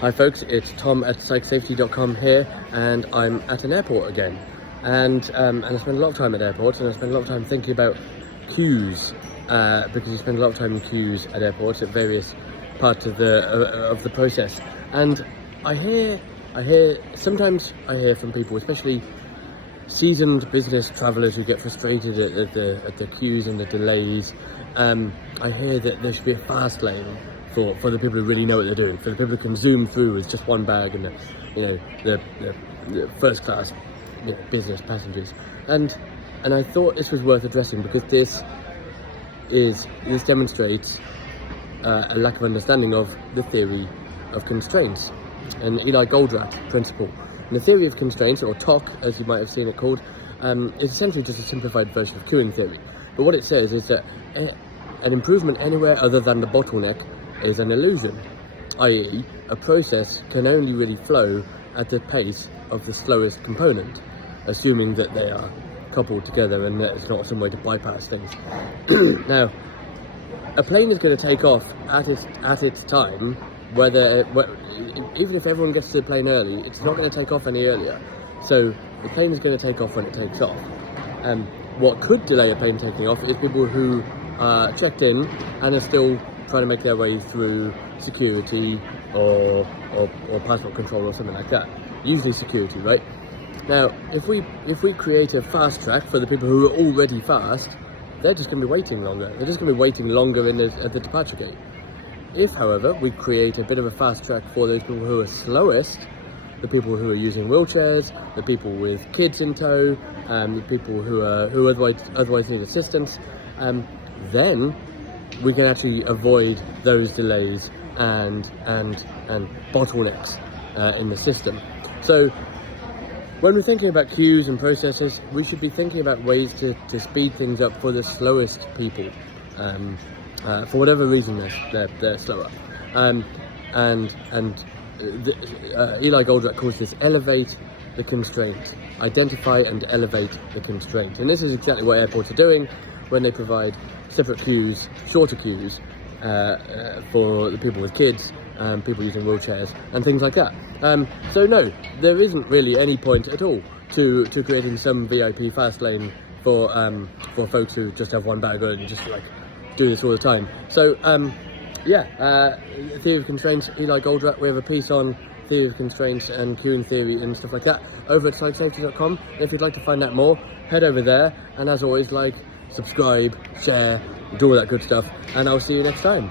Hi folks, it's Tom at psychsafety.com here, and I'm at an airport again. And I spend a lot of time at airports, and I spend a lot of time thinking about queues, because you spend a lot of time in queues at airports at various parts of the process. And sometimes I hear from people, especially seasoned business travellers who get frustrated at the queues and the delays. I hear that there should be a fast lane for the people who really know what they're doing, for the people who can zoom through with just one bag and the first class business passengers. And I thought this was worth addressing, because this demonstrates a lack of understanding of the theory of constraints and Eli Goldratt principle. And the theory of constraints, or TOC as you might have seen it called, is essentially just a simplified version of queuing theory. But what it says is that an improvement anywhere other than the bottleneck is an illusion, i.e. a process can only really flow at the pace of the slowest component, assuming that they are coupled together and that it's not some way to bypass things. Now, a plane is going to take off at its time, even if everyone gets to the plane early, it's not going to take off any earlier. So the plane is going to take off when it takes off. What could delay a plane taking off is people who are checked in and are still trying to make their way through security or passport control or something like that. Usually security, right? Now, if we create a fast track for the people who are already fast, they're just going to be waiting longer. They're just going to be waiting longer at the departure gate. If, however, we create a bit of a fast track for those people who are slowest, the people who are using wheelchairs, the people with kids in tow, the people who otherwise need assistance, then we can actually avoid those delays and bottlenecks in the system. So when we're thinking about queues and processes, we should be thinking about ways to speed things up for the slowest people. For whatever reason they're slower. Eli Goldratt calls this elevate the constraint. Identify and elevate the constraint. And this is exactly what airports are doing when they provide separate queues, shorter queues, for the people with kids, people using wheelchairs, and things like that. So no, there isn't really any point at all to creating some VIP fast lane for folks who just have one bag and just do this all the time. So theory of constraints, Eli Goldratt. We have a piece on theory of constraints and queuing theory and stuff like that over at psychsafety.com. If you'd like to find out more, head over there, and as always, subscribe, share, do all that good stuff, and I'll see you next time.